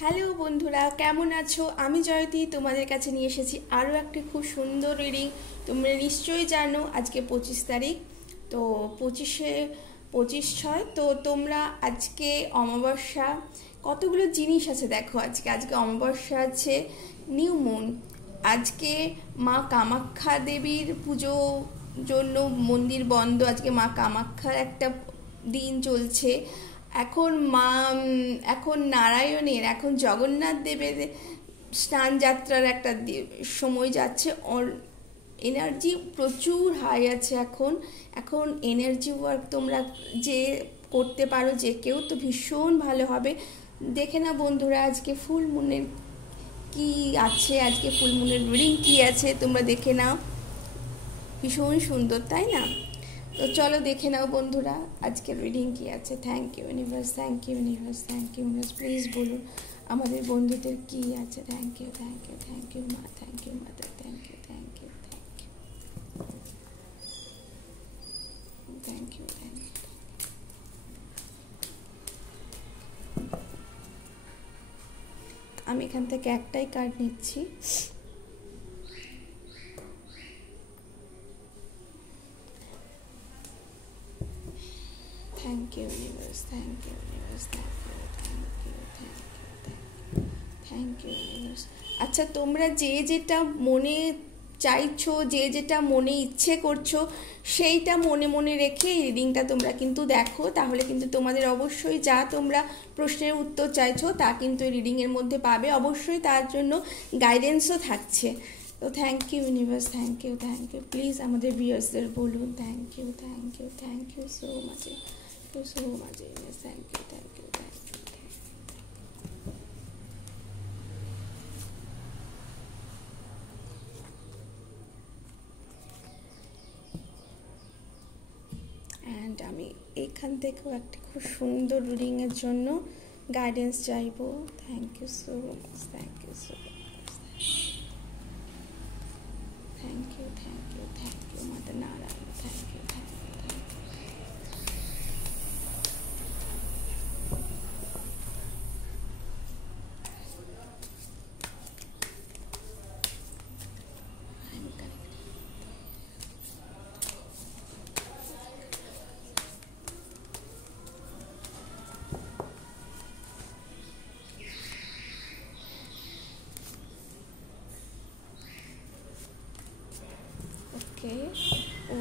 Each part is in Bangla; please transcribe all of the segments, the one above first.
হ্যালো বন্ধুরা, কেমন আছো? আমি জয়তী তোমাদের কাছে নিয়ে এসেছি আরও একটি খুব সুন্দর রিডিং। তোমরা নিশ্চয়ই জানো আজকে 25 তারিখ। তো 25 ছয়, তো তোমরা আজকে অমাবস্যা, কতগুলো জিনিস আছে দেখো। আজকে অমাবস্যা আছে, নিউ মুন। আজকে মা কামাখ্যা দেবীর পুজো জন্য মন্দির বন্ধ। আজকে মা কামাখ্যার একটা দিন চলছে। এখন এখন নারায়ণের, এখন জগন্নাথ দেবের স্নান যাত্রার একটা সময় যাচ্ছে। এনার্জি প্রচুর হাই আছে এখন। এখন এনার্জি ওয়ার্ক তোমরা যে করতে পারো, যে কেউ, তো ভীষণ ভালো হবে। দেখে না বন্ধুরা আজকে ফুল মুনের কি আছে, আজকে ফুল মুনের রিডিং কি আছে তোমরা দেখে নাও। ভীষণ সুন্দর, তাই না? তো চলো দেখে নাও বন্ধুরা আজকের রিডিং কি আছে। Thank you universe, thank you universe, thank you universe. Please বলুন আমাদের বন্ধুদের কি আছে। Thank you, thank you, thank you মা, thank you mother, thank you, thank you, thank you, thank you, thank you. আমি এখান থেকে একটাই কার্ড নিচ্ছি। Thank you universe, thank you universe, thank you, thank you, thank you, thank you universe. আচ্ছা, তোমরা যে যেটা মনে চাইছো, যে যেটা মনে ইচ্ছে করছো, সেইটা মনে মনে রেখে এই রিডিংটা তোমরা কিন্তু দেখো। তাহলে কিন্তু তোমাদের অবশ্যই যা তোমরা প্রশ্নের উত্তর চাইছো তা কিন্তু এই রিডিংয়ের মধ্যে পাবে। অবশ্যই তার জন্য গাইডেন্সও থাকছে। তো thank you universe, thank you, thank you. Please আমাদের ভিউয়ার্সদের বলুন thank you, thank you, thank you so much, so much. Yes, thank you, thank you, thank you, thank you. And আমি এখান থেকেও একটা খুব সুন্দর রিডিংয়ের জন্য গাইডেন্স চাইবো। Thank you so much, thank you so much, thank you, thank you, thank you Mata Narayan, thank you, thank you, thank you.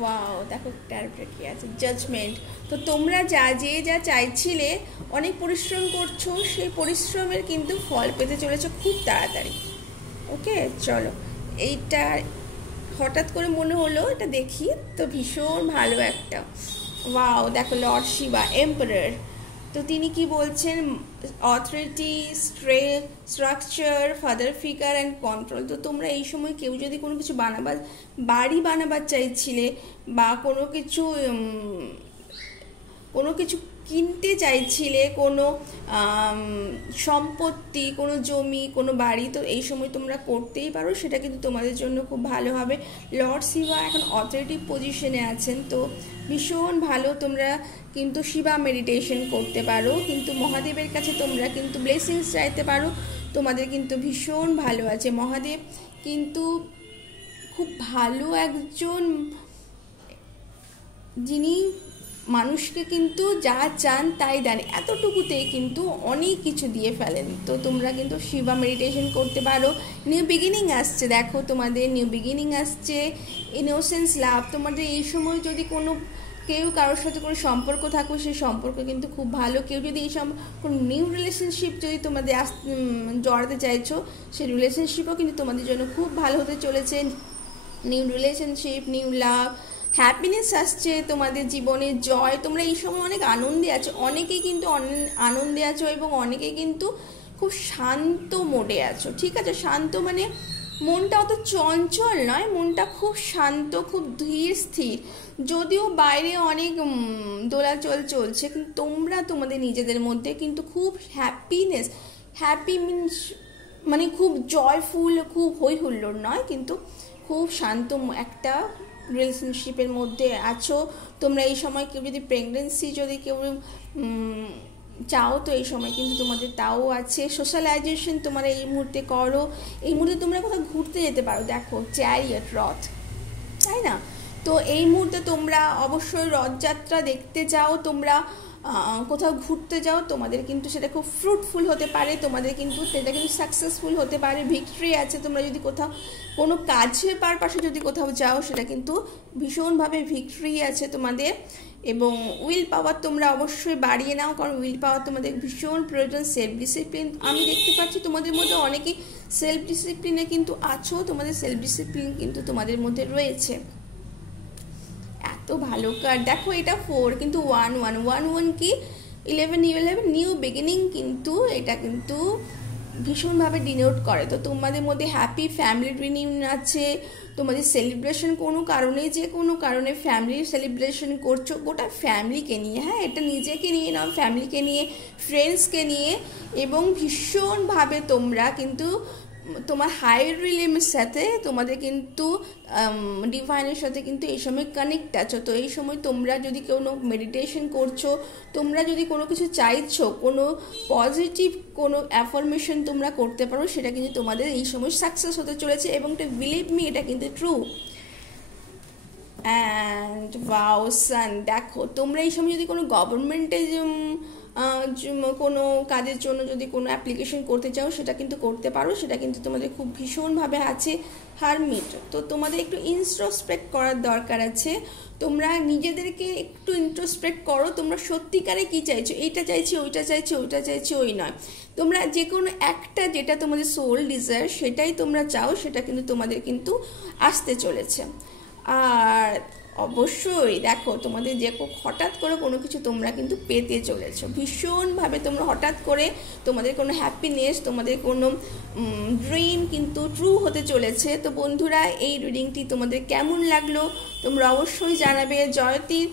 Wow, দেখো ট্যারোটে কি আছে, জাজমেন্ট। তো তোমরা যা চাইছিলে, অনেক পরিশ্রম করছো, সেই পরিশ্রমের কিন্তু ফল পেতে চলেছো খুব তাড়াতাড়ি। ওকে, চলো এইটা হঠাৎ করে মনে হলো এটা দেখি, তো ভীষণ ভালো একটা। ওয়াও, দেখো লর্ড শিবা, এম্পারার। তো তিনি কি বলছেন? Authority, structure, father figure and control. তো তোমরা এই সময় কেউ যদি কোনো কিছু বাড়ি বানাবার চাইছিলে, বা কোনো কিছু কিনতে চাইছিলে, কোনো সম্পত্তি, কোনো জমি, কোনো বাড়ি, তো এই সময় তোমরা করতেই পারো। সেটা কিন্তু তোমাদের জন্য খুব ভালো হবে। লর্ড শিবা এখন অথরিটি পজিশনে আছেন, তো ভীষণ ভালো। তোমরা কিন্তু শিবা মেডিটেশন করতে পারো, কিন্তু মহাদেবের কাছে তোমরা কিন্তু ব্লেসিংস চাইতে পারো। তোমাদের কিন্তু ভীষণ ভালো আছে। মহাদেব কিন্তু খুব ভালো একজন, যিনি মানুষকে কিন্তু যা চান তাই দেন, এতটুকুতেই কিন্তু অনেক কিছু দিয়ে ফেলেন। তো তোমরা কিন্তু শিবা মেডিটেশন করতে পারো। নিউ বিগিনিং আসছে, দেখো তোমাদের নিউ বিগিনিং আসছে, ইনোসেন্স লাভ। তোমাদের এই সময় যদি কেউ কারোর সাথে কোনো সম্পর্ক থাকো, সেই সম্পর্ক কিন্তু খুব ভালো। কেউ যদি এই কোনো নিউ রিলেশনশিপ যদি তোমাদের জড়াতে চাইছো, সেই রিলেশনশিপও কিন্তু তোমাদের জন্য খুব ভালো হতে চলেছে। নিউ রিলেশনশিপ, নিউ লাভ, হ্যাপিনেস আসছে তোমাদের জীবনে, জয়। তোমরা এই সময় অনেক আনন্দে আছো, অনেকেই কিন্তু আনন্দে আছো, এবং অনেকেই কিন্তু খুব শান্ত মোডে আছো। ঠিক আছে, শান্ত মানে মনটা অত চঞ্চল নয়, মনটা খুব শান্ত, খুব ধীর স্থির। যদিও বাইরে অনেক দোলাচল চলছে, কিন্তু তোমরা তোমাদের নিজেদের মধ্যে কিন্তু খুব হ্যাপি মিনস মানে খুব জয়ফুল, খুব হই হুল্লোড় নয়, কিন্তু খুব শান্ত একটা রিলেশনশিপের মধ্যে আছো তোমরা। এই সময় কেউ যদি প্রেগনেন্সি, যদি কেউ চাও তো এই সময় কিন্তু তোমাদের তাও আছে। সোশ্যালাইজেশন তোমরা এই মুহূর্তে করো, এই মুহূর্তে তোমরা কোথাও ঘুরতে যেতে পারো, দেখো চ্যারিয়ট রথ, তাই না? তো এই মুহূর্তে তোমরা অবশ্যই রথযাত্রা দেখতে যাও, তোমরা কোথাও ঘুরতে যাও, তোমাদের কিন্তু সেটা খুব ফ্রুটফুল হতে পারে, তোমাদের কিন্তু সেটা কিন্তু সাকসেসফুল হতে পারে, ভিক্টরি আছে। তোমরা যদি কোথাও কোনো কাজের পারপাসে যদি কোথাও যাও, সেটা কিন্তু ভীষণভাবে ভিক্টরি আছে তোমাদের। এবং উইল পাওয়ার তোমরা অবশ্যই বাড়িয়ে নাও, কারণ উইল পাওয়ার তোমাদের ভীষণ প্রয়োজন। সেলফ ডিসিপ্লিন আমি দেখতে পাচ্ছি তোমাদের মধ্যে অনেকেই সেলফ ডিসিপ্লিনে কিন্তু আছো, তোমাদের সেলফ ডিসিপ্লিন কিন্তু তোমাদের মধ্যে রয়েছে। এত ভালো কার্ড, দেখো এটা 4 কিন্তু 1 কি 11 নিউ বিগিনিং, কিন্তু এটা কিন্তু ভীষণভাবে ডিনোট করে। তো তোমাদের মধ্যে হ্যাপি ফ্যামিলি রিউনিয়ন আছে, তোমাদের সেলিব্রেশন কোনো কারণে, যে কোনো কারণে ফ্যামিলি সেলিব্রেশন করছো গোটা ফ্যামিলিকে নিয়ে, হ্যাঁ এটা নিজেকে নিয়ে নাও, ফ্যামিলিকে নিয়ে, ফ্রেন্ডসকে নিয়ে, এবং ভীষণভাবে তোমরা কিন্তু তোমার হায়ার রিলেমের সাথে, তোমাদের কিন্তু ডিভাইনের সাথে কিন্তু এই সময় কানেক্ট আছো। তো এই সময় তোমরা যদি কোনো মেডিটেশন করছো, তোমরা যদি কোনো কিছু চাইছো, কোনো পজিটিভ কোনো অ্যাফার্মেশন তোমরা করতে পারো, সেটা কিন্তু তোমাদের এই সময় সাকসেস হতে চলেছে। এবং এটা বিলিভ মি, এটা কিন্তু ট্রু। অ্যান্ড ওয়াও সান, দেখো তোমরা এই সময় যদি কোনো গভর্নমেন্টে কোনো কাজের জন্য যদি কোনো অ্যাপ্লিকেশন করতে চাও, সেটা কিন্তু করতে পারো, সেটা কিন্তু তোমাদের খুব ভীষণভাবে আছে। হারমিট, তো তোমাদের একটু ইন্ট্রোস্পেক্ট করার দরকার আছে, তোমরা নিজেদেরকে একটু ইন্ট্রোস্পেক্ট করো, তোমরা সত্যিকারে কি চাইছো, এইটা চাইছি, ওইটা চাইছি, ওইটা চাইছি, ওই নয়। তোমরা যে কোনো একটা যেটা তোমাদের সোল ডিজায়ার, সেটাই তোমরা চাও, সেটা কিন্তু তোমাদের কিন্তু আসতে চলেছে। আর অবশ্যই দেখো তোমাদের যে হঠাৎ করে কোনো কিছু তোমরা কিন্তু পেতে চলেছো, ভীষণভাবে তোমরা হঠাৎ করে তোমাদের কোনো হ্যাপিনেস, তোমাদের কোনো ড্রিম কিন্তু ট্রু হতে চলেছে। তো বন্ধুরা, এই রিডিংটি তোমাদের কেমন লাগলো তোমরা অবশ্যই জানাবে। জয়তীর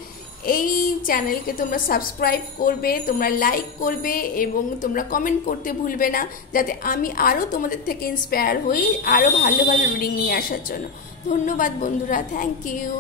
এই চ্যানেলকে তোমরা সাবস্ক্রাইব করবে, তোমরা লাইক করবে, এবং তোমরা কমেন্ট করতে ভুলবে না, যাতে আমি আরও তোমাদের থেকে ইন্সপায়ার হই আরও ভালো ভালো রিডিং নিয়ে আসার জন্য। ধন্যবাদ বন্ধুরা, থ্যাংক ইউ।